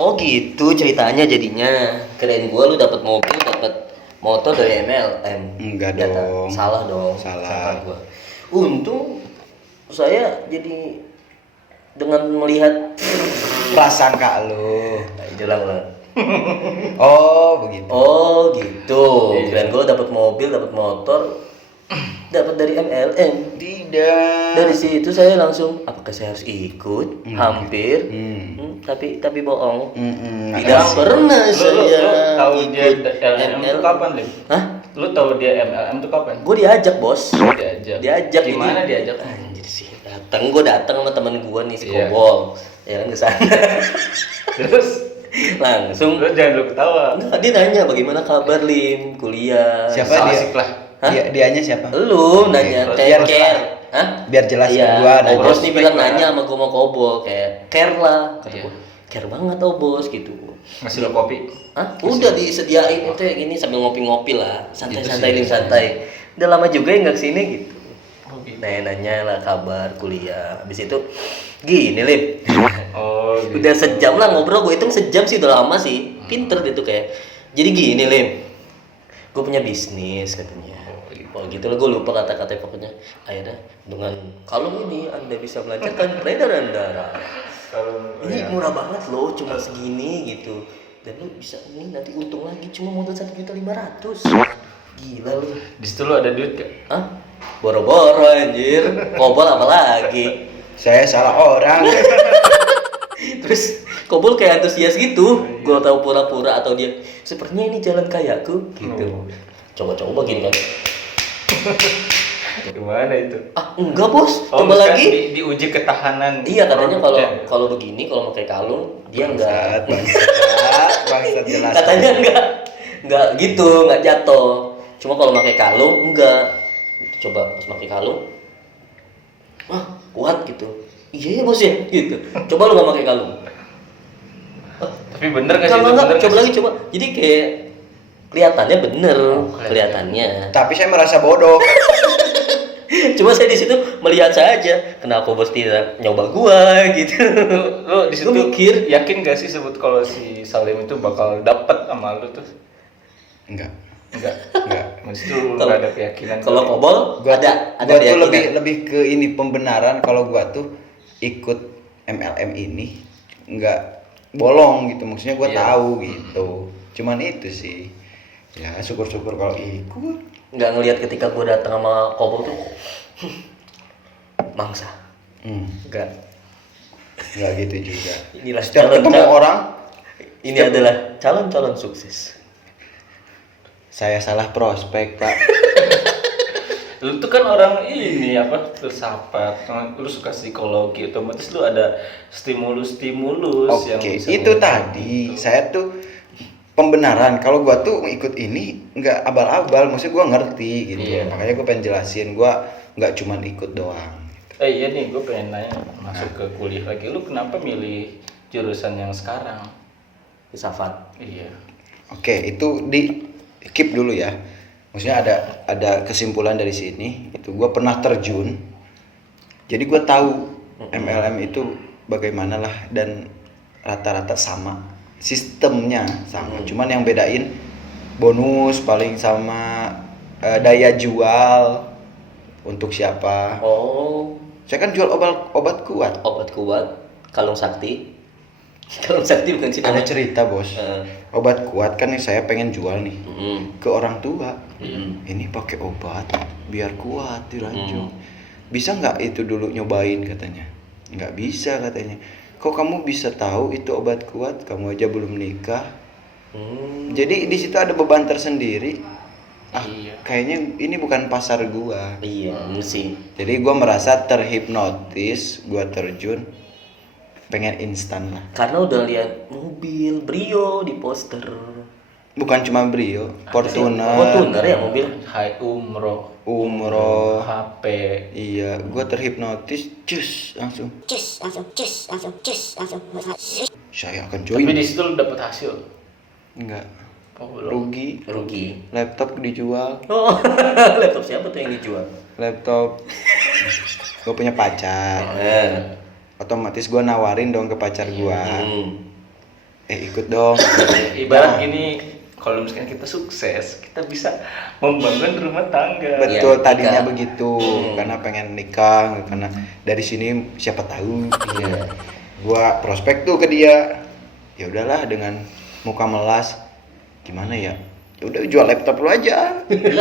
Oh gitu ceritanya jadinya. Kirain gua lu dapat mobil, dapat motor dari MLM. Enggak Ternyata dong. salah dong. Salah. Gua. Untung saya jadi dengan melihat Prasangka lu. ulang. Oh, begitu. Oh gitu. Iya. Kirain gua dapat mobil, dapat motor, dapat dari MLM. Tidak. Dari situ saya langsung, apakah saya harus ikut? Hampir. Tapi bohong. Tidak pernah Lu saya tahu dia ikut MLM itu kapan, Lim? Hah? Lu tahu dia MLM itu kapan? Gue diajak bos. Diajak. Gimana jadi- diajak? Anjir sih. Gue datang sama temen gue nih si Iya. Kobol. Ya kan kesana. Terus Langsung. lu jangan lu ketawa. Nah, dia nanya bagaimana kabar Lim, kuliah. Siapa So dia? asik lah. Hah? Dianya siapa? Lu nanya Oke. kayak Biar- care. Hah? Biar jelas ke Iya, gua dan Bos nih prospek bilang lah. nanya sama gue mau Kobol kayak care lah. Kata Iya. gue, care banget tau bos gitu. Ngasih lu kopi. Hah? Udah disediain itu ya gini sambil ngopi-ngopi lah, santai-santai Gitu Lim sih. santai. Udah lama juga ya nggak kesini gitu. Oh, gitu. Nanya lah kabar kuliah. Habis itu gini Lim. Oh, gitu. Udah sejam lah ngobrol, gue hitung sejam sih udah lama sih. Pinter dia tuh kayak. Jadi gini Lim. Gue punya bisnis katanya. Oh gitu lah, gue lupa kata-kata pokoknya. Ayo dah, dengan kalung ini Anda bisa melancarkan peredaran darah. Kalau Ini murah banget loh, cuma segini gitu. Dan lu bisa ini nanti untung lagi cuma modal 1.500.000. Gila lu. di situ lu ada duit gak? Hah? Boro-boro anjir. Kobol apa lagi? Saya salah orang. Terus Kobol kayak antusias gitu. Gua tahu pura-pura atau dia sepertinya ini jalan kayaku gitu. Coba-coba gini kan. Gimana itu? Ah, enggak bos. Oh, Coba misalkan lagi. diuji ketahanan. Iya katanya kalau produknya. kalau begini kalau pakai kalung dia enggak. Bangsat jelas. Katanya enggak gitu, enggak jatuh. Cuma kalau pakai kalung enggak. Coba pas pakai kalung, wah kuat gitu. Iya ya bos ya, gitu. Coba lu nggak pakai kalung. Tapi bener nggak sih Kalau itu? nggak, Bener coba nggak lagi sih? coba. Jadi kayak kelihatannya bener, kelihatan. kelihatannya. Tapi saya merasa bodoh. Cuma saya di situ melihat saja. Kenapa bos tidak nyoba gua gitu? Lu di situ Gua mikir. yakin gak sih sebut kalau si Salim itu bakal dapet sama lu tuh? Enggak. Enggak. Enggak. Maksud lu nggak ada keyakinan. Kalau Kobol Gua ada gua tuh keyakinan. lebih ke ini pembenaran kalau gua tuh ikut MLM ini enggak bolong gitu. Maksudnya gua Iya. tahu gitu. Cuman itu sih. Ya syukur-syukur kalau ikut. Nggak ngelihat ketika gua datang sama Kobol tuh mangsa. Enggak. Enggak gitu juga. Inilah Setiap ketemu calon- orang Ini adalah calon-calon sukses. saya salah prospek, Pak. Lu tuh kan orang ini apa filsafat, lu suka psikologi, otomatis lu ada stimulus yang Oke, bisa itu membantu tadi gitu. saya tuh pembenaran kalau gua tuh ikut ini nggak abal-abal, maksudnya gua ngerti gitu. Iya. Makanya gua pengen jelasin, gua nggak cuman ikut doang. Iya nih, gue pengen nanya masuk ke kuliah lagi. Lu kenapa milih jurusan yang sekarang? Filsafat. Iya. Oke, itu di keep dulu ya. Maksudnya ada kesimpulan dari sini. Itu gua pernah terjun. Jadi gua tahu MLM itu bagaimana lah dan rata-rata sama. Sistemnya sama. Cuman yang bedain bonus paling sama daya jual untuk siapa. Oh, Saya kan jual obat kuat. obat kuat, kalung sakti. Kalung sakti bukan sih Ada namanya? cerita bos. Obat kuat kan nih saya pengen jual nih ke orang tua. Ini pakai obat biar kuat diranjung. Bisa nggak itu dulu nyobain katanya? Nggak bisa katanya. Kok kamu bisa tahu itu obat kuat? Kamu aja belum nikah. Jadi di situ ada beban tersendiri. Iya. Kayaknya ini bukan pasar gua. Iya, bener sih. Jadi gua merasa terhipnotis, gua terjun, pengen instan lah. Karena udah lihat mobil Brio di poster. Bukan cuma Brio, Fortuner, Fortuner ya mobil. Hai umroh, Umroh. HP. Iya, gua terhipnotis, cus langsung. Saya akan join. Tapi di situ lu dapet hasil. Enggak, Oh, belum. Rugi. laptop dijual, Oh, laptop siapa tuh yang dijual? laptop. Gua punya pacar. Otomatis gua nawarin dong ke pacar gua. ikut dong. Ibarat Nah, gini, kalau misalkan kita sukses, kita bisa membangun rumah tangga. betul Iya, tadinya nikah. begitu karena pengen nikah, karena dari sini siapa tahu. Iya. Gua prospek tuh ke dia. Ya udahlah dengan muka melas, gimana ya? Ya udah jual laptop lu aja. Gitu.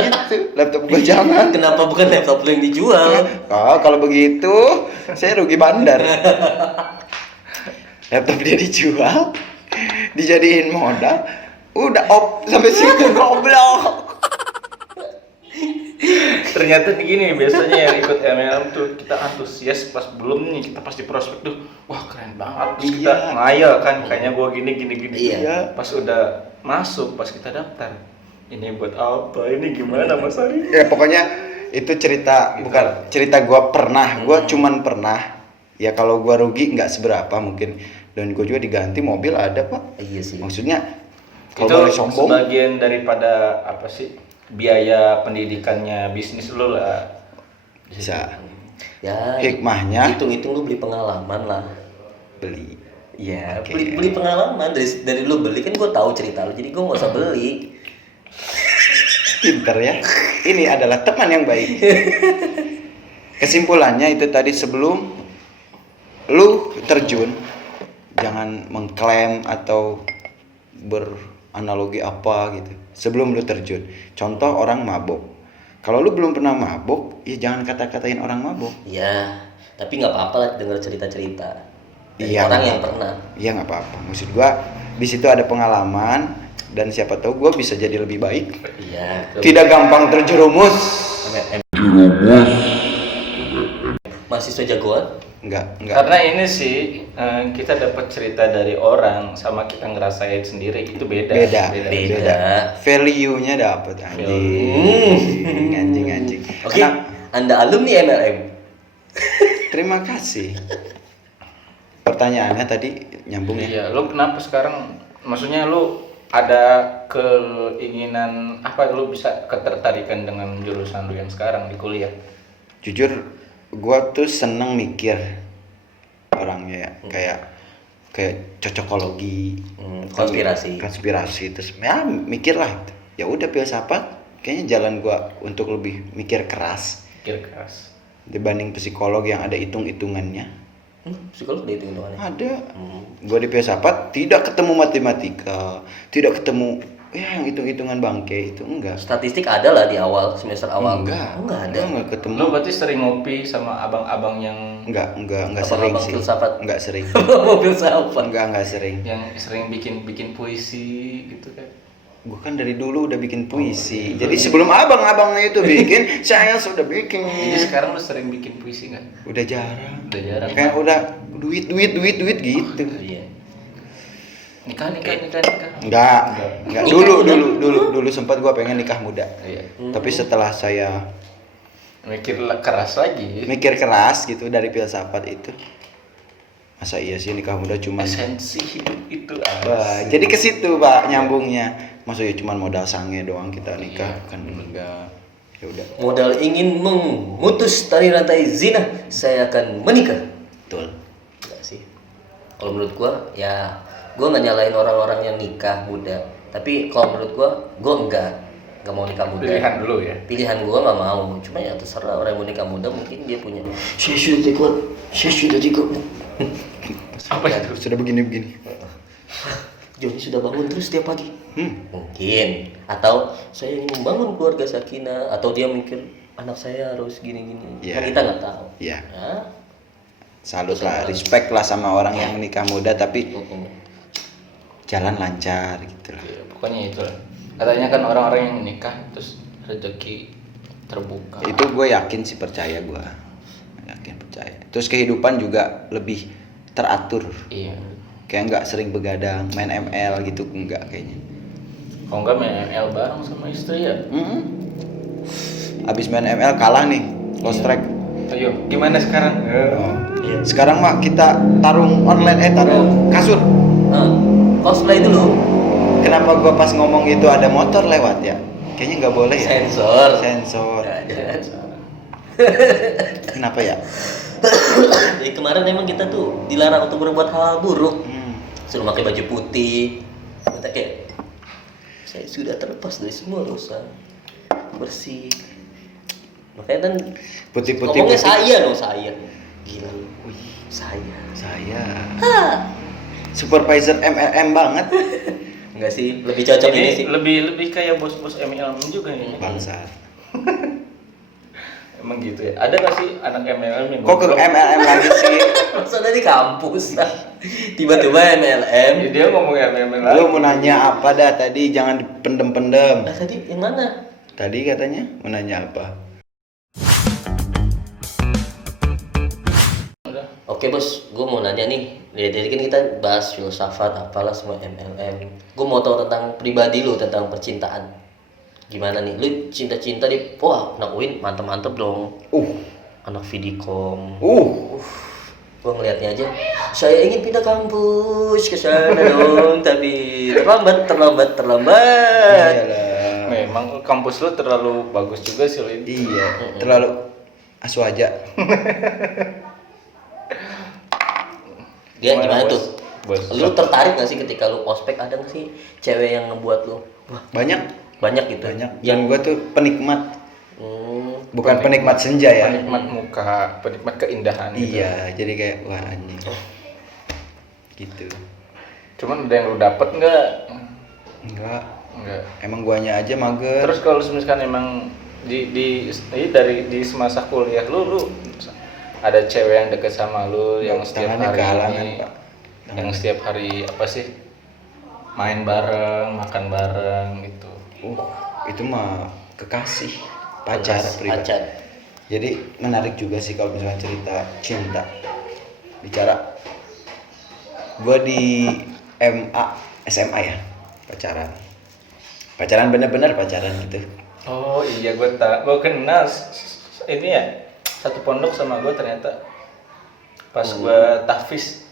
Laptop gua jangan. Kenapa bukan laptop lu yang dijual? Oh, kalau begitu saya rugi bandar. Laptop dia dijual, dijadiin modal, udah op sampai situ goblok. Ternyata gini, biasanya yang ikut MLM tuh kita antusias pas belum nih, kita pasti prospek tuh, wah keren banget, terus kita Iya. ngayal kan, kayaknya gua gini. Iya. Pas udah masuk, pas kita daftar, ini buat apa, ini gimana Mas Ari? Ya pokoknya itu cerita bukan cerita gua pernah, gua cuman pernah. Ya kalau gua rugi nggak seberapa mungkin, dan gua juga diganti mobil ada Pak. Iya sih. Maksudnya Itu kalau boleh sombong sebagian daripada apa sih, biaya pendidikannya bisnis lu lah. bisa Ya, hikmahnya hitung-hitung lu beli pengalaman lah. beli. Iya, Oke. beli pengalaman dari lu beli kan gue tahu cerita lu, jadi gue nggak usah beli. Pinter ya. Ini adalah teman yang baik. Kesimpulannya itu tadi, sebelum lu terjun jangan mengklaim atau beranalogi apa gitu. Sebelum lu terjun. Contoh orang mabok. Kalau lu belum pernah mabok, ya jangan kata-katain orang mabok. Ya, tapi nggak apa-apa lah denger cerita-cerita dari Iya, orang nggak yang apa-apa. pernah. Iya nggak apa-apa. Maksud gua di situ ada pengalaman dan siapa tahu gua bisa jadi lebih baik. Iya. Tidak gampang terjerumus. Mahasiswa jagoan. Enggak. Karena ini sih kita dapat cerita dari orang sama kita ngerasain sendiri itu beda. Beda. Value-nya dapat anjing. Oke, Anda alumni MLM. Terima kasih. Pertanyaannya tadi nyambung ya. Iya, lu kenapa sekarang? Maksudnya lu ada keinginan apa? Lu bisa ketertarikan dengan jurusan lu yang sekarang di kuliah? Jujur, gua tuh seneng mikir orangnya ya. Kayak cocokologi, konspirasi terus ya mikir lah. Ya udah filsafat kayaknya jalan gua untuk lebih mikir keras Pikir keras. dibanding psikolog yang ada hitung-hitungannya. Psikolog ada hitungannya. Ada. Gua di filsafat tidak ketemu matematika, tidak ketemu yang hitung-hitungan bangke itu enggak. Statistik ada lah di awal semester awal. Enggak. Oh, enggak ada. Enggak ketemu. Lu berarti sering ngopi sama abang-abang yang Enggak Abang-abang sering sih. filsafat. Enggak sering. Mobil siapa? Enggak sering. sering bikin puisi gitu kan? Gua kan dari dulu udah bikin puisi. Jadi sebelum abang-abangnya itu bikin, saya sudah bikin. Jadi sekarang lu sering bikin puisi kan? Udah jarang. Udah jarang. Kayak udah duit gitu. Iya. Nikah. Enggak. Dulu sempat gua pengen nikah muda. Iya. Tapi setelah saya Mikir keras lagi. mikir keras gitu dari filsafat itu, masa iya sih nikah muda cuma Esensi hidup itu Wah, jadi ke situ Pak nyambungnya. Masa ya cuma modal sange doang kita nikah kan enggak. Ya udah. Modal ingin memutus tali rantai zina, saya akan menikah. Betul. Enggak sih. Kalau menurut gua ya gua nggak nyalain orang-orang yang nikah muda. Tapi kalau menurut gua nggak mau nikah muda. Pilihan dulu ya. Pilihan gua nggak mau. Cuma ya terserah orang yang mau nikah muda, mungkin dia punya. Saya sudah cukup. Apa itu? Sudah begini. Joni sudah bangun terus setiap pagi. Mungkin. Atau saya ingin membangun keluarga sakinah. Atau dia mikir anak saya harus gini-gini. Iya. Kan kita nggak tahu. Iya. Nah, Salut lah, respect lah sama orang yang nikah muda tapi jalan lancar gitu lah. Ya, pokoknya itu lah. Katanya kan orang-orang yang nikah terus rezeki terbuka. Itu gue yakin sih, percaya. Terus kehidupan juga lebih teratur. Iya. Kayak nggak sering begadang, main ML gitu enggak kayaknya. Kalau enggak main ML bareng sama istri ya. Abis main ML kalah nih, lost track. Ayo, gimana sekarang? Oh. Sekarang mah kita tarung online, tarung kasur. cosplay dulu. Kenapa gua pas ngomong itu ada motor lewat ya? Kayaknya nggak boleh ya. Sensor. Kenapa ya? Jadi kemarin emang kita tuh dilarang untuk berbuat hal buruk. suruh pakai baju putih. Kita kayak saya sudah terlepas dari semua dosa, bersih. Makanya kan Putih-putih ngomongnya putih. saya loh, saya gila lu. Wih, saya supervisor MLM banget. enggak sih, lebih cocok ini sih. lebih kayak bos-bos MLM juga ini. Bangsa. Emang gitu ya. Ada nggak sih anak MLM yang Kok ke goblok? MLM lagi sih? Maksudnya di kampus. Tiba-tiba MLM. Ya, dia ngomong MLM lagi. Lu mau nanya apa dah tadi? Jangan dipendem-pendem. Nah, tadi yang mana? Tadi katanya mau nanya apa? Udah. Oke bos, gue mau nanya nih. Ya, jadi kan kita bahas filsafat, apalah semua MLM. Gue mau tahu tentang pribadi lu, tentang percintaan. Gimana nih? Lu cinta-cinta di, wah, anak UIN mantep-mantep dong. Anak Vidicom. Gue ngelihatnya aja. Saya ingin pindah kampus ke sana dong, tapi terlambat. Iyalah. Memang kampus lu terlalu bagus juga sih, Lin. Iya, terlalu asu aja. Dia gimana Bos? tuh? Bos. Lu tertarik gak sih ketika lu ospek, ada gak sih cewek yang ngebuat lu wah banyak gitu? Banyak. Yang gua tuh penikmat, Hmm, bukan penikmat senja ya. Penikmat muka, penikmat keindahan gitu. Iya, jadi kayak wah anjing. Gitu. Cuman ada yang lu dapet nggak? Enggak, Enggak. emang guanya aja mager. Terus kalau misalkan emang di semasa kuliah lu ada cewek yang deket sama lu yang setiap Tangannya hari kehalangan, ini, Pak. yang setiap hari apa sih, main bareng, makan bareng gitu. Itu mah kekasih, pacar pribadi. pacar. Jadi menarik juga sih kalau misalnya cerita cinta. Bicara gua di SMA ya, pacaran bener-bener pacaran gitu. Oh iya, gue kenal ini ya, satu pondok sama gue ternyata pas gue tahfiz.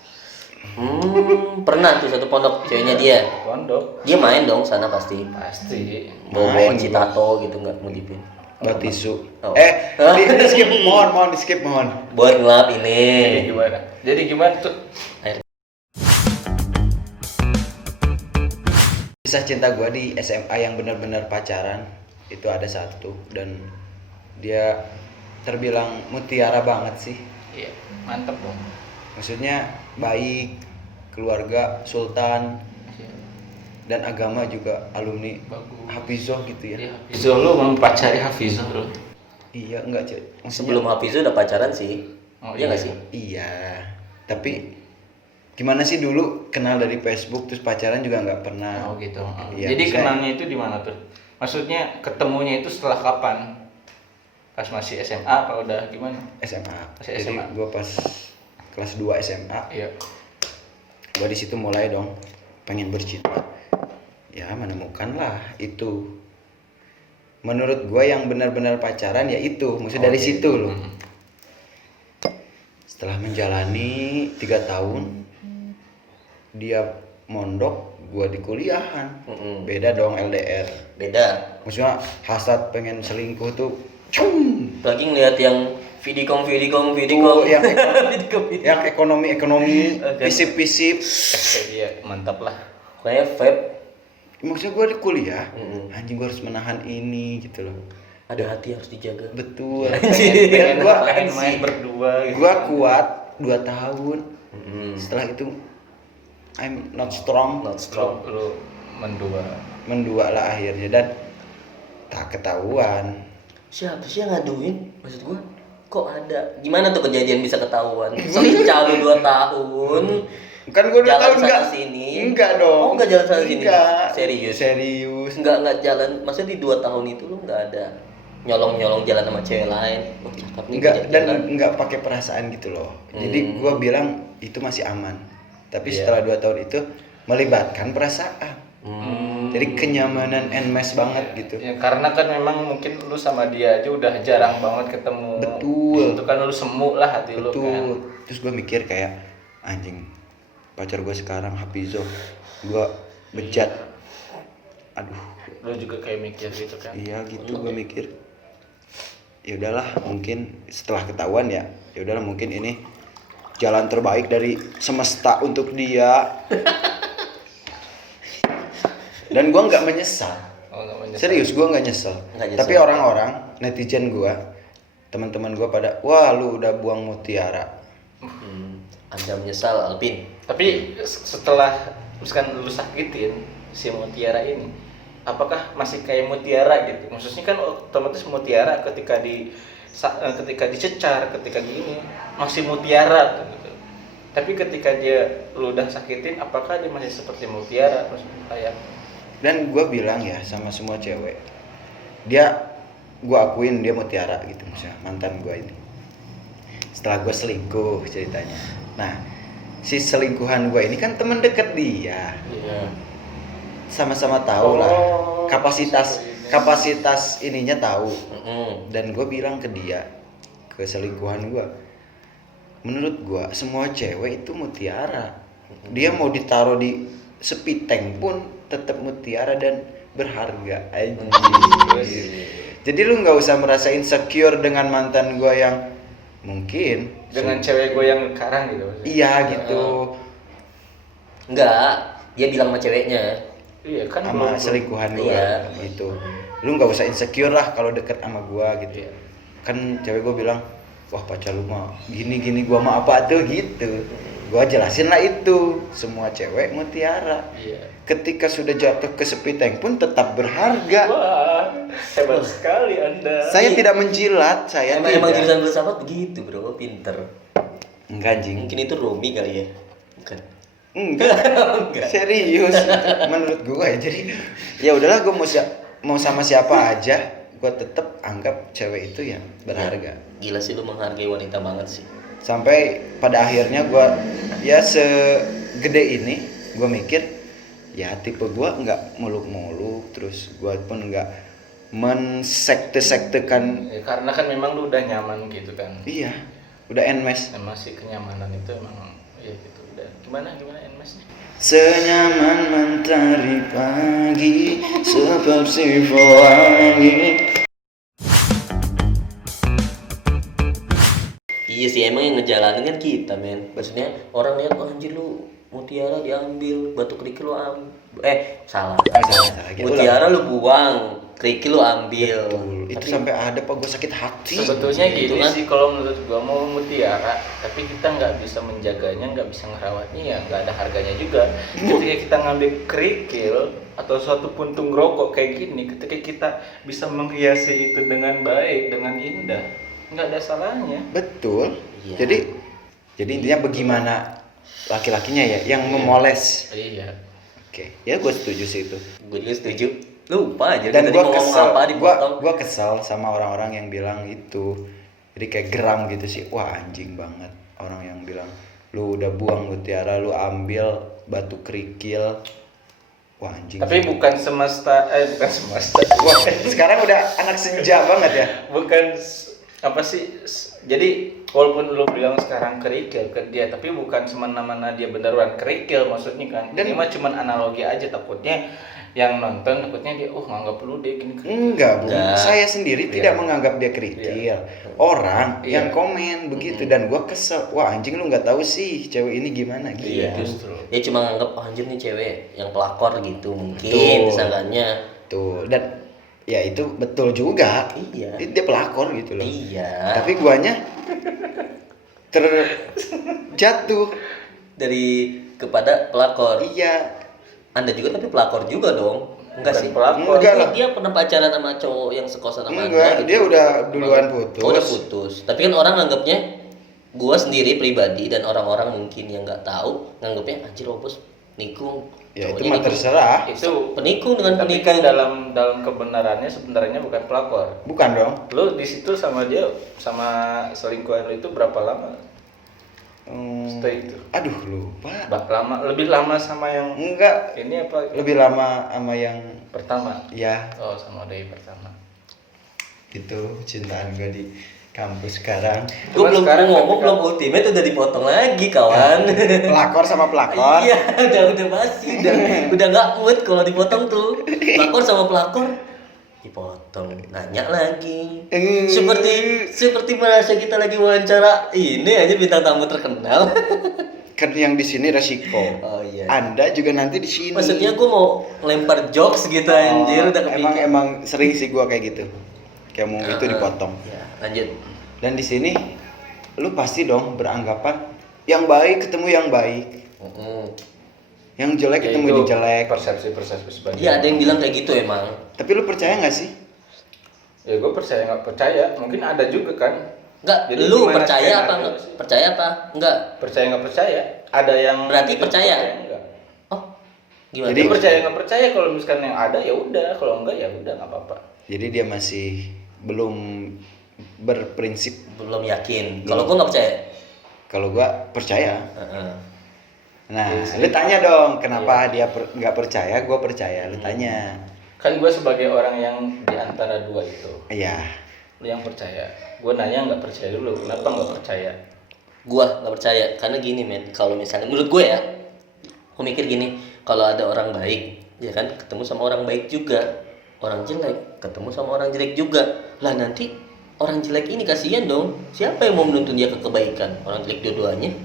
Pernah tuh satu pondok ceweknya dia. Pondok Dia main dong sana pasti. pasti. Bawa Main, citato gitu nggak mau dipin. Buat tisu. Oh. Di skip, mohon di skip mohon. Buat ngelap Jadi ini. gimana? Jadi gimana tuh? Air. Kisah cinta gua di SMA yang benar-benar pacaran itu ada satu dan dia terbilang mutiara banget sih. Iya, mantep dong. Maksudnya baik, keluarga sultan Iya, dan agama juga alumni bagus. Hafizoh gitu ya. Iya, Hafizah lu mempacari Hafizah lu. Iya enggak Cek. Maksudnya Sebelum Hafizu udah pacaran sih. Oh, Iya nggak iya. sih? iya. Tapi gimana sih dulu kenal dari Facebook terus pacaran juga nggak pernah. Oh gitu. Iya, Jadi misalnya- kenalnya itu di mana tuh? Maksudnya ketemunya itu setelah kapan? Pas masih SMA apa udah gimana? SMA. Masih Jadi SMA. gua pas kelas 2 SMA, Iya. gua di situ mulai dong pengen bercinta. Ya menemukan lah itu. Menurut gua yang benar-benar pacaran ya itu, maksudnya dari situ loh. Setelah menjalani 3 tahun, dia mondok, gua di kuliahan. Beda dong LDR. Beda. Maksudnya hasrat pengen selingkuh tuh, cum. Lagi ngeliat yang Vidicom. Tuh, yang yang ekonomi Oke. pisip-pisip. Iya, mantap lah. Kayak vape. Maksudnya gua di kuliah, Mm-mm. anjing gua harus menahan ini gitu loh. Ada hati harus dijaga. Betul. Pengen Gua main berdua gitu. gua kuat 2 tahun. Setelah Setelah itu I'm not strong. not strong. Lu mendua. Mendua lah akhirnya dan tak ketahuan. Siapa sih yang ngaduin? Maksud gua kok ada? Gimana tuh kejadian bisa ketahuan? Selincah lu 2 tahun. Kan gua 2 Jalan tahun sana enggak sini. Enggak dong. Oh, enggak jalan sana sini. Enggak. Serius. Serius. Enggak jalan. Maksudnya di 2 tahun itu lu enggak ada nyolong jalan sama cewek lain. Oh, cakep nih. Enggak diajak dan jalan. enggak pakai perasaan gitu loh. Jadi gua bilang itu masih aman. Tapi setelah 2 tahun itu melibatkan perasaan. Jadi kenyamanan and mess banget gitu. Ya karena kan memang mungkin lu sama dia aja udah jarang banget ketemu. Betul. Itu kan lu semu lah hati lu kan. Betul. Terus gue mikir kayak anjing pacar gue sekarang Hafizoh, gue bejat. Aduh, Lu juga kayak mikir gitu kan. iya gitu gue mikir. Ya udahlah, mungkin setelah ketahuan ya udahlah mungkin ini jalan terbaik dari semesta untuk dia. Dan gua nggak menyesal. Oh, nggak menyesal. Serius, gua nggak nyesel. Nggak nyesel. Tapi orang-orang netizen gua, teman-teman gua pada, wah lu udah buang mutiara. Anda menyesal, Alvin. Tapi setelah misalkan lu sakitin si mutiara ini, apakah masih kayak mutiara gitu? Maksudnya kan otomatis mutiara ketika dicecar, ketika gini masih mutiara gitu. Tapi ketika lu udah sakitin, apakah dia masih seperti mutiara? Maksudnya kayak Dan gua bilang ya sama semua cewek, gua akuin dia mutiara gitu, misalnya mantan gua ini. Setelah gua selingkuh ceritanya. Nah, si selingkuhan gua ini kan temen deket dia. iya. Sama-sama tahu lah Oh, kapasitas ininya tahu. Mm-mm. Dan gue bilang ke dia, ke selingkuhan gue, menurut gue semua cewek itu mutiara. Dia mau ditaruh di sepi tank pun tetap mutiara dan berharga aja. Jadi lu nggak usah merasa insecure dengan mantan gue yang mungkin Dengan cewek gue yang sekarang gitu. iya gitu, Enggak, dia bilang sama ceweknya. Iya kan sama belum- selingkuhan gue Iya. gitu. Lu nggak usah insecure lah kalau deket sama gue gitu. Iya. Kan cewek gue bilang, wah pacar lu mah gini gua mah apa tuh gitu. Gua jelasin lah itu, semua cewek mutiara. Iya. Ketika sudah jatuh ke sepi tank pun tetap berharga. Wah, hebat sekali Anda. Saya tidak menjilat, saya Emang tidak. jurusan filsafat begitu, Bro. Pinter. Enggak anjing. Mungkin itu Romi kali ya. Bukan. Enggak. Serius. Menurut gua ya. Jadi ya udahlah, gua mau sama siapa aja, gua tetap anggap cewek itu ya berharga. Gila sih lu menghargai wanita banget sih. Sampai pada akhirnya gua ya segede ini gua mikir ya tipe gua nggak muluk-muluk, terus gua pun nggak mensekte-sektekan. Ya, karena kan memang lu udah nyaman gitu kan. Iya, udah enmes. Dan masih kenyamanan itu emang ya gitu udah. Gimana NMS-nya? Senyaman mentari pagi seperti pelangi. Iya sih, emang yang ngejalanin kan kita, men. Maksudnya orang lihat, oh anjir lu mutiara diambil, batu kerikil lu salah. Salah. Mutiara lu buang, kerikil lu ambil. Betul. Itu sampai ada pak gua sakit hati. Sebetulnya Gitu gini kan. sih kalau menurut gua, mau mutiara tapi kita nggak bisa menjaganya, nggak bisa ngerawatnya, ya nggak ada harganya juga. Ketika kita ngambil kerikil atau suatu puntung rokok kayak gini, ketika kita bisa menghiasi itu dengan baik, dengan indah, nggak ada salahnya. Betul. Iya. Jadi intinya bagaimana laki-lakinya ya yang memoles. Iya. Oke, ya gue setuju sih itu. Gue juga setuju. Lupa aja Dan tadi gue mau ngomong kesel, apa dipotong. gua kesel sama orang-orang yang bilang itu. Jadi kayak geram gitu sih. Wah anjing banget orang yang bilang lu udah buang mutiara, lu ambil batu kerikil. Wah anjing. Tapi bukan semesta. Wah, sekarang udah anak senja banget ya. Bukan apa sih, jadi walaupun lu bilang sekarang kerikil ke dia, tapi bukan semena-mena dia beneran kerikil maksudnya kan. Ini mah cuman analogi aja, takutnya yang nonton takutnya dia nganggap lu dia gini kerikil. Enggak, Bu. Enggak. Saya sendiri tidak Iya. menganggap dia kerikil. Orang Iya. yang komen begitu dan gua kesel. Wah, anjing lu nggak tahu sih cewek ini gimana gitu. Iya. Justru. Dia cuma nganggap oh, anjir nih cewek yang pelakor gitu mungkin Betul. disangkanya. Tuh, dan ya itu betul juga. Iya. Dia pelakor gitu loh. Iya. Tapi guanya terjatuh. Dari kepada pelakor. Iya. Anda juga tapi pelakor juga dong. Enggak Bukan sih? pelakor. Enggak Dia- lah. Dia pernah pacaran sama cowok yang sekosan sama Anda Enggak, gitu. dia udah duluan putus. Oh, udah putus. Tapi kan orang nganggapnya, gua sendiri pribadi dan orang-orang mungkin yang nggak tahu nganggapnya anjir oh, bos nikung. Ya itu Cowoknya mah nikung. terserah. Itu Penikung dengan tapi penikung. kan dalam kebenarannya sebenarnya bukan pelakor. Bukan dong. Lu di situ sama dia, sama selingkuhan lu itu berapa lama? Stay itu. Aduh lupa. Lebih lama sama yang Enggak, ini apa? lebih lama sama yang Pertama. ya Oh, sama dari pertama. itu cintaan gue di kampus sekarang. Gue Cuman belum sekarang ngomong, ketika- belum ultimate udah dipotong lagi kawan. Pelakor sama pelakor. Iya, udah basi, udah nggak mood kalau dipotong tuh. Pelakor sama pelakor dipotong, nanya lagi. Seperti merasa kita lagi wawancara ini aja bintang tamu terkenal. kan yang di sini resiko. Oh iya. Anda juga nanti di sini. Maksudnya gue mau lempar jokes gitu anjir udah kepikiran. emang sering sih gua kayak gitu. Kayak mau itu dipotong. Ya, lanjut. Dan di sini lu pasti dong beranggapan yang baik ketemu yang baik. Yang jelek Ya, ketemu itu yang jelek. persepsi sebagai Iya, ada yang bilang kayak gitu emang. Tapi lu percaya nggak sih? ya gue percaya nggak percaya, mungkin ada juga kan. Enggak, Jadi lu gimana percaya skenario apa enggak? sih? Percaya apa? Enggak. Percaya nggak percaya, ada yang Berarti itu percaya? enggak. Oh. Gimana? Jadi- Jadi percaya nggak percaya, kalau misalkan yang ada ya udah, kalau enggak ya udah nggak apa-apa. Jadi dia masih belum berprinsip. belum yakin. Kalau gua nggak percaya. Kalau gua percaya. Heeh. Nah, Iya sih. lu tanya dong kenapa dia nggak percaya, gua percaya. Lu tanya. Kan gue sebagai orang yang di antara dua itu, Iya. lu yang percaya, gue nanya nggak percaya dulu, kenapa nggak percaya? Gua nggak percaya karena gini men, kalau misalnya menurut gue ya, aku mikir gini, kalau ada orang baik, ya kan ketemu sama orang baik juga, orang jelek ketemu sama orang jelek juga, lah nanti orang jelek ini kasihan dong, siapa yang mau menuntun dia ke kebaikan? Orang jelek dua-duanya,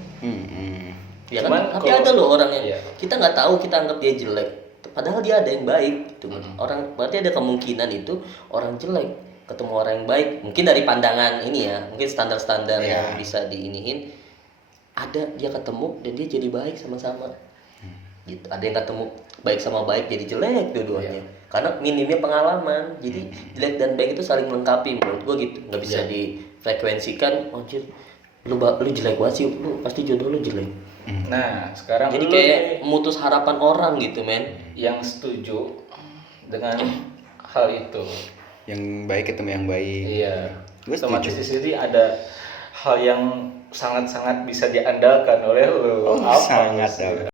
ya kan? Cuman Tapi kalau- ada loh orang yang iya. kita nggak tahu, kita anggap dia jelek, padahal dia ada yang baik. Gitu. Orang berarti ada kemungkinan itu orang jelek ketemu orang yang baik, mungkin dari pandangan ini ya, mungkin standar-standar Iya. yang bisa diiniin, ada dia ketemu dan dia jadi baik sama-sama. Gitu. Ada yang ketemu baik sama baik jadi jelek dua-duanya. Karena minimnya pengalaman. Jadi jelek dan baik itu saling melengkapi menurut gua gitu. Nggak bisa Iya. difrekuensikan, anjir. Lu jelek banget sih, lu pasti jodoh lu jelek. Nah sekarang Jadi lu kayak nih memutus harapan orang gitu, men. yang setuju dengan hal itu, Yang baik ketemu yang baik. iya. Gue Otomatis setuju. di sini ada hal yang sangat-sangat bisa diandalkan oleh lu. Oh, Apa sangat sih? dong.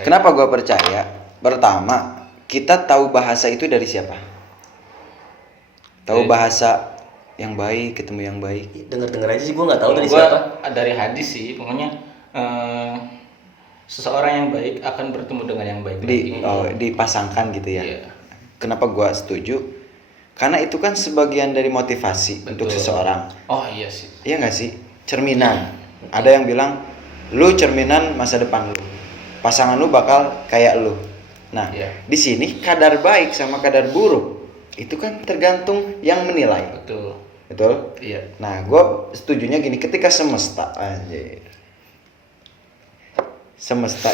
Kenapa gua percaya? Pertama, kita tahu bahasa itu dari siapa? Tahu Dari- bahasa yang baik ketemu yang baik. Dengar-dengar aja sih gua nggak tahu Kalau dari gua siapa. dari hadis sih, pokoknya seseorang yang baik akan bertemu dengan yang baik lagi. Dipasangkan gitu ya. Iya. Kenapa gua setuju? Karena itu kan sebagian dari motivasi untuk Betul. seseorang. Oh iya sih. Iya nggak sih? Cerminan. Ada yang bilang, lu cerminan masa depan lu. Pasangan lu bakal kayak lu. Nah, Iya. di sini kadar baik sama kadar buruk itu kan tergantung yang menilai. Betul. Betul? Iya. Nah, gue setujunya gini, ketika semesta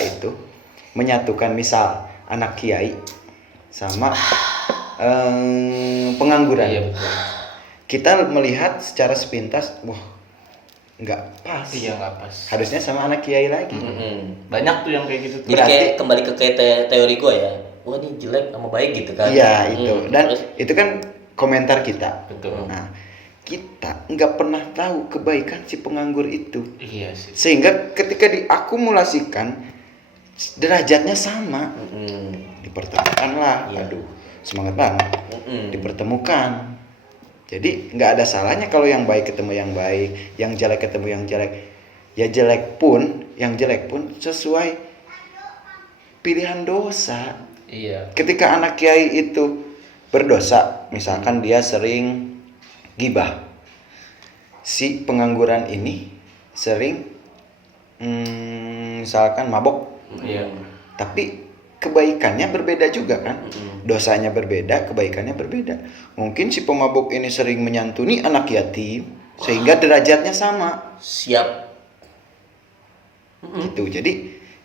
itu menyatukan misal anak kiai sama pengangguran. Iya betul. Kita melihat secara sepintas, wah, nggak pas. Iya nggak pas. Harusnya sama anak kiai lagi. Banyak tuh yang kayak gitu tuh. Jadi Berarti- kayak kembali ke kayak teori gua ya. Wah, ini jelek sama baik gitu kan. Iya, itu. Dan Terus, itu kan komentar kita. Betul. Nah, kita nggak pernah tahu kebaikan si penganggur itu. Iya sih. Sehingga ketika diakumulasikan derajatnya sama. Dipertemukan lah. Iya. Aduh, semangat banget. Mm-mm. Dipertemukan. Jadi nggak ada salahnya kalau yang baik ketemu yang baik, yang jelek ketemu yang jelek. Ya yang jelek pun sesuai pilihan dosa. Iya. Ketika anak kiai itu berdosa, misalkan dia sering gibah, si pengangguran ini sering misalkan mabok, Iya. tapi kebaikannya berbeda juga kan, dosanya berbeda, kebaikannya berbeda. Mungkin si pemabok ini sering menyantuni anak yatim sehingga derajatnya sama Siap. gitu. Jadi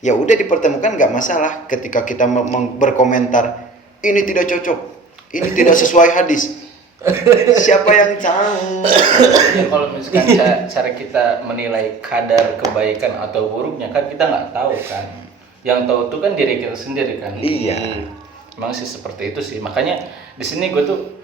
ya udah dipertemukan, nggak masalah. Ketika kita berkomentar ini tidak cocok, ini tidak sesuai hadis, siapa yang tahu? Ya kalau misalkan cara kita menilai kadar kebaikan atau buruknya kan kita nggak tahu kan. Yang tahu tuh kan diri kita sendiri kan. Iya. Emang sih seperti itu sih. Makanya di sini gue tuh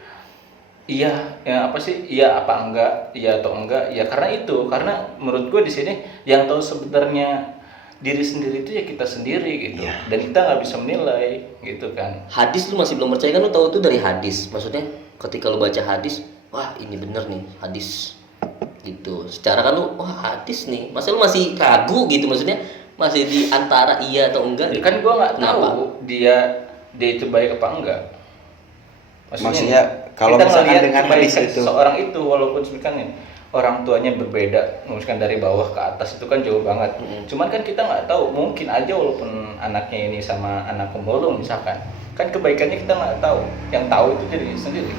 iya, ya apa sih? Iya apa enggak? Iya atau enggak? Ya karena menurut gue di sini yang tahu sebenarnya diri sendiri itu ya kita sendiri gitu. Iya. Dan kita nggak bisa menilai gitu kan. Hadis lu masih belum percaya kan, lu tahu tuh dari hadis. Maksudnya ketika lu baca hadis, wah ini bener nih hadis gitu. Secara kan lu wah hadis nih. Masa lu masih ragu gitu, maksudnya masih di antara iya atau enggak? Ya kan gue nggak Kenapa? tahu dia itu baik apa enggak. Maksudnya kalau kita misalkan ngelihat dengan kebaikan hadis itu, seseorang itu walaupun misalkan orang tuanya berbeda, misalkan dari bawah ke atas itu kan jauh banget. Cuman kan kita nggak tahu, mungkin aja walaupun anaknya ini sama anak pemulung misalkan, kan kebaikannya kita nggak tahu. Yang tahu itu diri sendiri.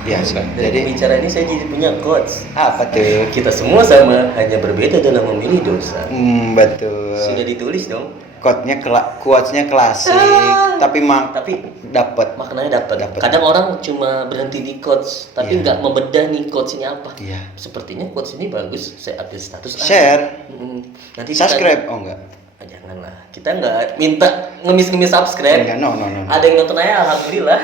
Ya, Dari jadi pembicaraan ini saya jadi punya quotes. apa tuh? Kita semua sama, hanya berbeda dalam memilih dosa. Betul. Sudah ditulis dong. Quotes-nya klasik, tapi Tapi dapat. maknanya dapat. Dapat. Kadang orang cuma berhenti di quotes, tapi Iya. nggak membedah nih quotes ini apa. Iya. Sepertinya quotes ini bagus. Saya update status. Share, Nanti kita- subscribe. Oh enggak. Ah, janganlah. Kita nggak minta ngemis-ngemis subscribe. Enggak, no. Ada yang nonton aja, alhamdulillah.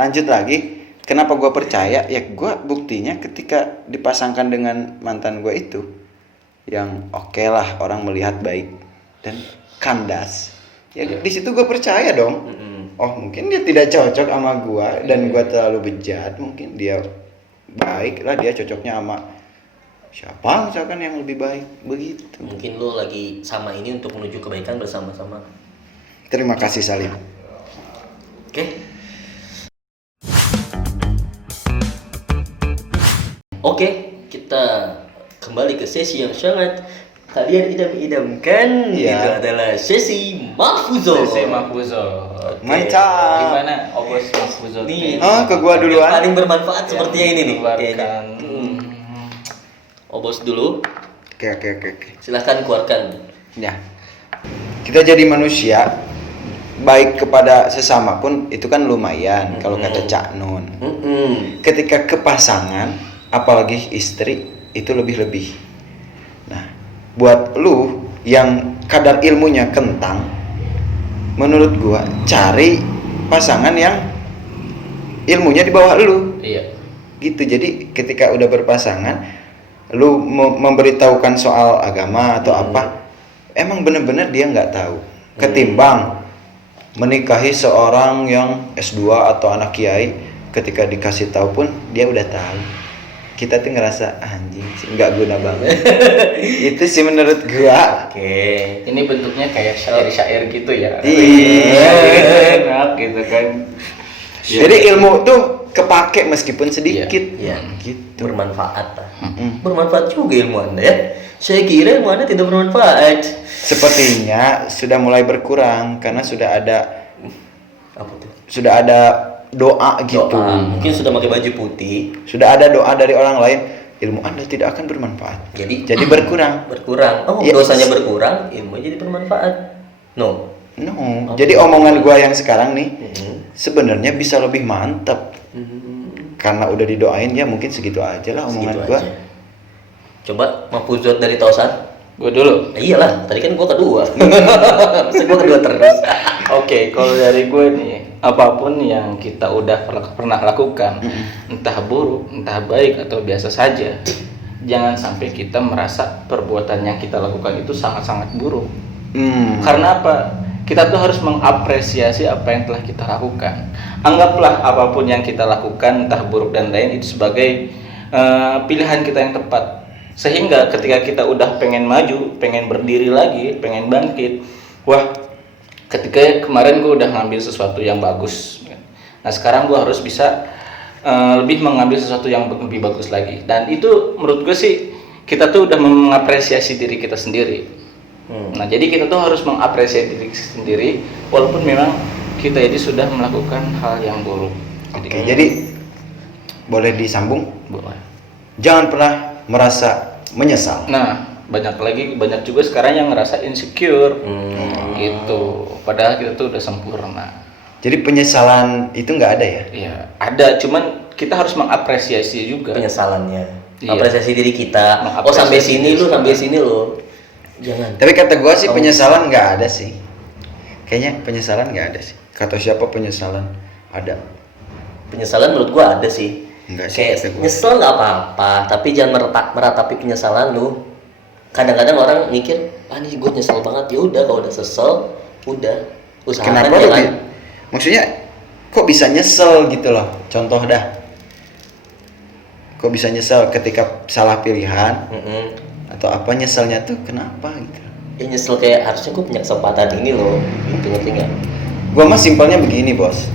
Lanjut lagi. Kenapa gua percaya? Ya gua buktinya ketika dipasangkan dengan mantan gua itu, yang oke lah orang melihat baik dan kandas. Ya di situ gua percaya dong. Oh mungkin dia tidak cocok sama gua dan gua terlalu bejat. Mungkin dia baik lah, dia cocoknya sama siapa misalkan yang lebih baik begitu. Mungkin lo lagi sama ini untuk menuju kebaikan bersama-sama. Terima kasih Salim. Oke. Oke, kita kembali ke sesi yang sangat kalian idam-idamkan. Iya. Itu adalah sesi Mahfuzo. Sesi Mahfuzo. Mantap. Gimana Obos Mahfuzo? Nih. Ke gua Yang duluan. paling bermanfaat sepertinya ini nih. Kayaknya. Keluarkan. Obos dulu. Oke. Silahkan keluarkan. Ya. Kita jadi manusia baik kepada sesama pun itu kan lumayan kalau kata Cak Nun. Ketika ke pasangan, apalagi istri, itu lebih-lebih. Nah, buat lu yang kadar ilmunya kentang, menurut gua cari pasangan yang ilmunya di bawah lu. Iya. Gitu. Jadi ketika udah berpasangan, lu memberitahukan soal agama atau apa, emang bener-bener dia nggak tahu. Ketimbang menikahi seorang yang S2 atau anak kiai, ketika dikasih tahu pun dia udah tahu. Kita tuh ngerasa anjing sih nggak guna banget. Itu sih menurut gua. Oke. Ini bentuknya kayak syair-syair gitu ya. Iya. Enak gitu kan. Jadi ilmu tuh kepake meskipun sedikit. Iya. Gitu. Bermanfaat. Mm-mm. Bermanfaat juga ilmu Anda ya. Saya kira ilmu Anda tidak bermanfaat. Sepertinya sudah mulai berkurang karena sudah ada Apa tuh? doa gitu. Doa. Mungkin sudah pakai baju putih. Sudah ada doa dari orang lain, ilmu Anda tidak akan bermanfaat. Jadi Berkurang. Oh, Yes. dosanya berkurang, ilmu jadi bermanfaat. No. No. Jadi omongan gua yang sekarang nih Mhm. sebenarnya bisa lebih mantap. Karena udah didoain ya mungkin segitu aja lah omongan Segitu gua. aja. Coba Mahfuzot dari Tausan. Gue dulu. Nah, iyalah, tadi kan gua kedua. Masa gua kedua terus. Oke, kalau dari gue nih, apapun yang kita udah pernah lakukan, entah buruk, entah baik atau biasa saja, jangan sampai kita merasa perbuatan yang kita lakukan itu sangat-sangat buruk. Karena apa? Kita tuh harus mengapresiasi apa yang telah kita lakukan. Anggaplah apapun yang kita lakukan, entah buruk dan lain, itu sebagai pilihan kita yang tepat. Sehingga ketika kita udah pengen maju, pengen berdiri lagi, pengen bangkit, wah, ketika kemarin gue udah ngambil sesuatu yang bagus, nah sekarang gue harus bisa lebih mengambil sesuatu yang lebih bagus lagi. Dan itu menurut gue sih kita tuh udah mengapresiasi diri kita sendiri. Nah jadi kita tuh harus mengapresiasi diri sendiri walaupun memang kita ini sudah melakukan hal yang buruk. Oke, jadi boleh disambung? Boleh. Jangan pernah merasa menyesal. Nah banyak juga sekarang yang ngerasa insecure gitu. Padahal kita tuh udah sempurna. Jadi penyesalan itu nggak ada ya? Iya, ada, cuman kita harus mengapresiasi juga. Penyesalannya. Iya. Apresiasi diri kita. Oh, Mengapresiasi sampai sini diri lu, kita. sampai sini lu. Jangan. Tapi kata gua sih penyesalan nggak ada sih. Kayaknya penyesalan nggak ada sih. Kata siapa penyesalan ada? Penyesalan menurut gua ada sih. Enggak sih, Kayak kata gua. nyesel nggak apa-apa, tapi jangan meratapi penyesalan lu. Kadang-kadang orang mikir, ah nih gue nyesel banget. Ya udah, kalau udah sesel, udah usahakan Kenapa lu? jalan. Maksudnya kok bisa nyesel gitu loh? Contoh dah. Kok bisa nyesel ketika salah pilihan atau apa nyeselnya tuh kenapa gitu? Ya nyesel kayak harusnya gue punya kesempatan ini loh. Gitu ngerti nggak? Gua mah simpelnya begini, Bos.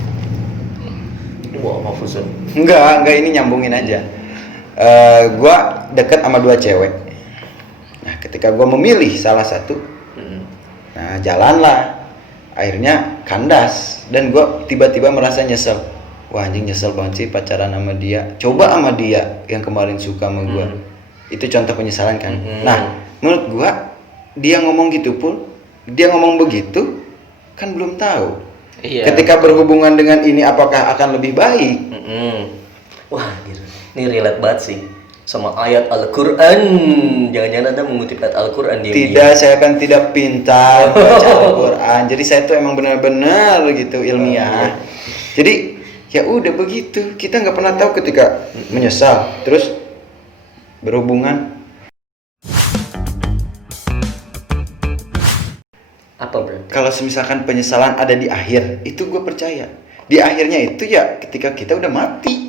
Wah, Mahfuzon. Enggak ini nyambungin aja. Gua deket sama 2 cewek. Nah, ketika gua memilih salah satu, nah jalanlah. Akhirnya kandas dan gua tiba-tiba merasa nyesel. Wah anjing, nyesel banget sih pacaran sama dia. Coba sama dia yang kemarin suka sama gua. Itu contoh penyesalan kan. Nah, menurut gua dia ngomong gitu pun, dia ngomong begitu kan belum tahu. Iya. Ketika berhubungan dengan ini apakah akan lebih baik? Wah, ini relate banget sih sama ayat Al-Quran. Jangan-jangan Anda mengutip ayat Al-Quran dia. Tidak, saya kan tidak pintar baca Al-Quran. Jadi saya tuh emang benar-benar gitu ilmiah. Jadi ya udah begitu. Kita nggak pernah tahu ketika menyesal terus berhubungan. Apa berarti? Kalau misalkan penyesalan ada di akhir, itu gue percaya. Di akhirnya itu ya ketika kita udah mati.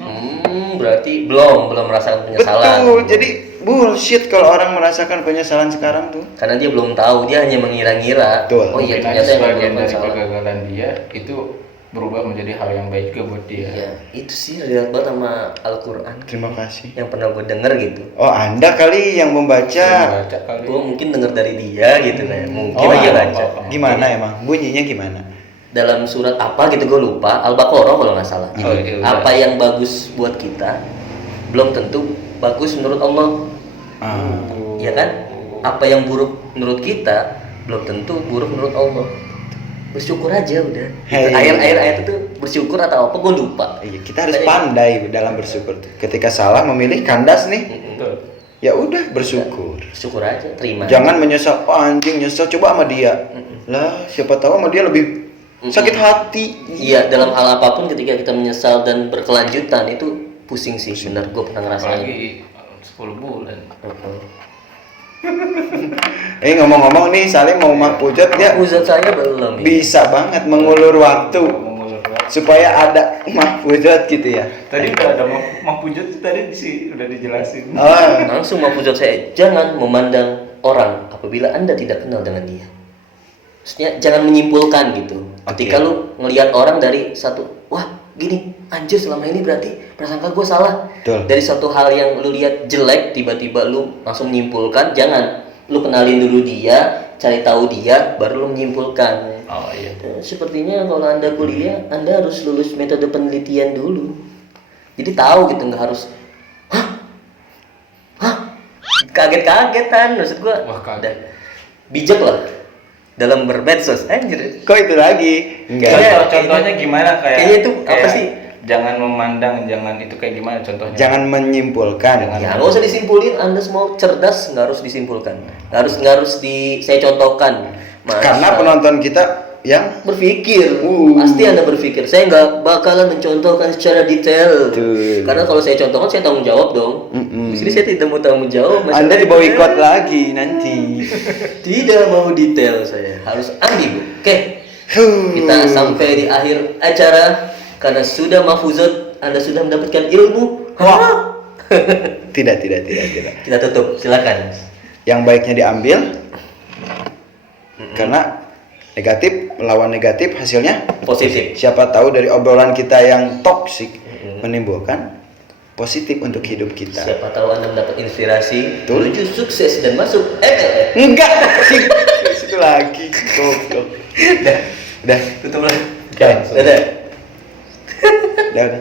Berarti belum merasakan penyesalan. Betul. Jadi bullshit kalau orang merasakan penyesalan sekarang tuh. Karena dia belum tahu, dia hanya mengira-ngira. Betul. Oh iya, Mungkin ternyata aja emang sebagian belum dari penyesalan. kegagalan dia itu berubah menjadi hal yang baik juga buat dia. Ya, itu sih relate banget sama Al-Quran. Terima kasih. Yang pernah gue denger gitu. Oh, Anda kali yang membaca. Baca kali. Gue mungkin denger dari dia gitu kayak. Mungkin Oh, aja baca. Gimana emang? Bunyinya gimana? Dalam surat apa gitu gue lupa, Al-Baqarah kalau nggak salah. Oh, iya, Apa yang bagus buat kita belum tentu bagus menurut Allah. Ya kan? Apa yang buruk menurut kita belum tentu buruk menurut Allah. Bersyukur aja udah. Hey. Ayat itu bersyukur atau apa gue lupa. Iya, kita harus pandai dalam bersyukur. Ketika salah memilih kandas nih, Betul. ya udah bersyukur. Bersyukur aja, terima. Jangan menyesal, oh, anjing nyesel coba sama dia. Lah, siapa tahu sama dia lebih sakit hati. Iya, dalam hal apapun ketika kita menyesal dan berkelanjutan itu pusing sih. Benar, gue pernah ngerasain. Apalagi 10 bulan. Ngomong-ngomong nih, Salim mau mahpujat ya? Uzat saya belum. Bisa banget mengulur waktu supaya ada mahpujat gitu ya. Tadi udah ada mahpujat tadi sih udah dijelasin. Oh, Langsung mahfuzat saya, jangan memandang orang apabila Anda tidak kenal dengan dia. Maksudnya jangan menyimpulkan gitu. Ketika lu ngelihat orang dari satu, wah gini, anjir selama ini berarti prasangka gue salah. Betul. Dari satu hal yang lu lihat jelek, tiba-tiba lu langsung menyimpulkan. Jangan, lu kenalin dulu dia, cari tahu dia, baru lu menyimpulkan. Oh iya. Sepertinya kalau Anda kuliah, Anda harus lulus metode penelitian dulu. Jadi tahu gitu, nggak harus kaget-kagetan. Maksud gua, Wah, kaget. udah bijak lah dalam bermedsos. Anjir. kok itu lagi? Enggak. Contohnya gimana kayak? Kayaknya itu apa sih? Jangan memandang, jangan itu kayak gimana contohnya? Jangan menyimpulkan. Ya nggak usah disimpulin. Anda semua cerdas, nggak harus disimpulkan. Nggak harus saya contohkan. Karena penonton kita yang berpikir, pasti Anda berpikir. Saya nggak bakalan mencontohkan secara detail. Betul. Karena kalau saya contohkan, saya tanggung jawab dong. Di sini saya tidak mau tanggung jawab. Anda diboikot lagi nanti. Tidak mau detail saya, harus ambil. Oke, kita sampai di akhir acara karena sudah mahfuzat, Anda sudah mendapatkan ilmu. Wah. Tidak. Kita tutup, silakan. Yang baiknya diambil. Karena negatif melawan negatif hasilnya Positif. siapa tahu dari obrolan kita yang toksik menimbulkan positif untuk hidup kita. Siapa tahu Anda mendapat inspirasi Betul. menuju sukses dan masuk MLM. Enggak sih. Situ lagi. Goblok. Udah. Tutup lah. Oke. Dadah. Udah.